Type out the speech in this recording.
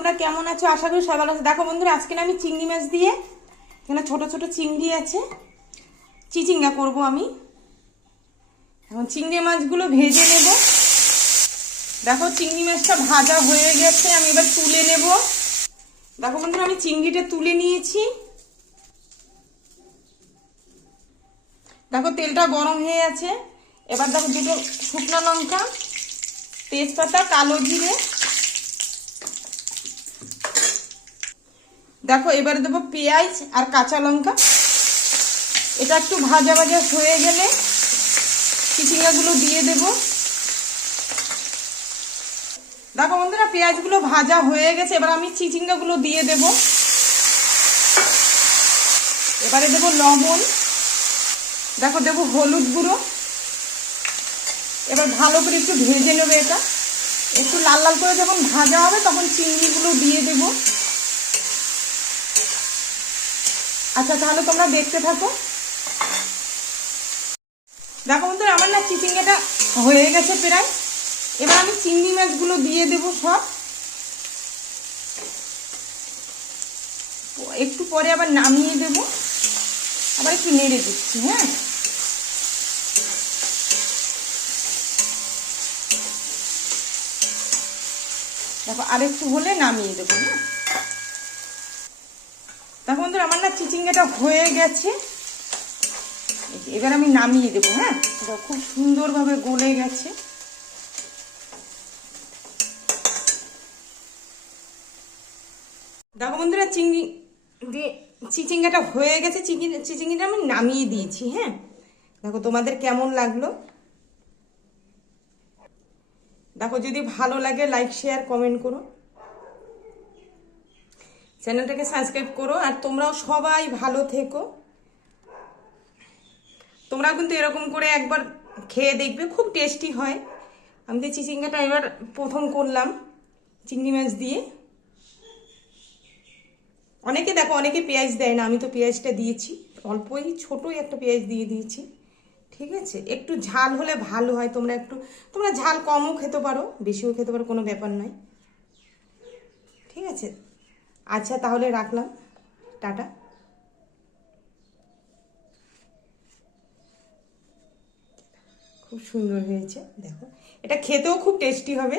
তোমরা কেমন আছো? আশা করি সবাই ভালো আছো। দেখো বন্ধুরা, আজকে আমি চিংড়ি মাছ দিয়ে, এখানে ছোট ছোট চিংড়ি আছে, চিচিঙ্গা করব আমি। এখন চিংড়ি মাছগুলো ভেজে নেব। দেখো চিংড়ি মাছটা ভাজা হয়ে গেছে, আমি এবার তুলে নেব। দেখো বন্ধুরা, আমি চিংড়িটা তুলে নিয়েছি। দেখো তেলটা গরম হয়ে আছে। এবার দেখো দুটো শুকনো লঙ্কা, তেজপাতা, কালো জিরে। দেখো এবারে দেবো পেঁয়াজ আর কাঁচা লঙ্কা। এটা একটু ভাজা ভাজা হয়ে গেলে চিচিঙ্গাগুলো দিয়ে দেব। দেখো বন্ধুরা, পেঁয়াজগুলো ভাজা হয়ে গেছে, এবার আমি চিচিঙ্গাগুলো দিয়ে দেব। এবারে দেব লবণ, দেখো দেব হলুদ গুঁড়ো। এবার ভালো করে একটু ভেজে নেবে। এটা একটু লাল লাল করে যখন ভাজা হবে তখন চিংড়িগুলো দিয়ে দেব। আচ্ছা তাহলে তোমরা দেখতে থাকো। দেখো বন্ধুরা, আমার না চিচিঙ্গাটা হয়ে গেছে প্রায়। এবার আমি চিংড়ি মাছগুলো দিয়ে দেব সব। একটু পরে আবার নামিয়ে দেব, আবার একটু নেড়ে দিচ্ছি। হ্যাঁ, দেখো আরেকটু হলে নামিয়ে দেবো। হ্যাঁ, দেখো বন্ধুরা, আমার না চিচিঙ্গাটা হয়ে গেছে। এবার আমি নামিয়ে দেবো। হ্যাঁ, খুব সুন্দরভাবে গলে গেছে। দেখো বন্ধুরা, চিচিঙ্গাটা হয়ে গেছে। চিচিঙ্গাটা আমি নামিয়ে দিয়েছি। হ্যাঁ, দেখো তোমাদের কেমন লাগলো। দেখো যদি ভালো লাগে লাইক শেয়ার কমেন্ট করো, চ্যানেলটাকে সাবস্ক্রাইব করো। আর তোমরাও সবাই ভালো থেকো। তোমরা কিন্তু এরকম করে একবার খেয়ে দেখবে, খুব টেস্টি হয়। আমি তো চিচিঙ্গাটা এবার প্রথম করলাম চিংড়ি মাছ দিয়ে। অনেকে দেখো অনেকে পেঁয়াজ দেয় না, আমি তো পেঁয়াজটা দিয়েছি, অল্পই ছোটই একটা পেঁয়াজ দিয়ে দিয়েছি। ঠিক আছে, একটু ঝাল হলে ভালো হয়। তোমরা ঝাল কমও খেতে পারো, বেশিও খেতে পারো, কোনো ব্যাপার নয়। ঠিক আছে, আচ্ছা তাহলে রাখলাম, টাটা। খুব সুন্দর হয়েছে, দেখো এটা খেতেও খুব টেস্টি হবে।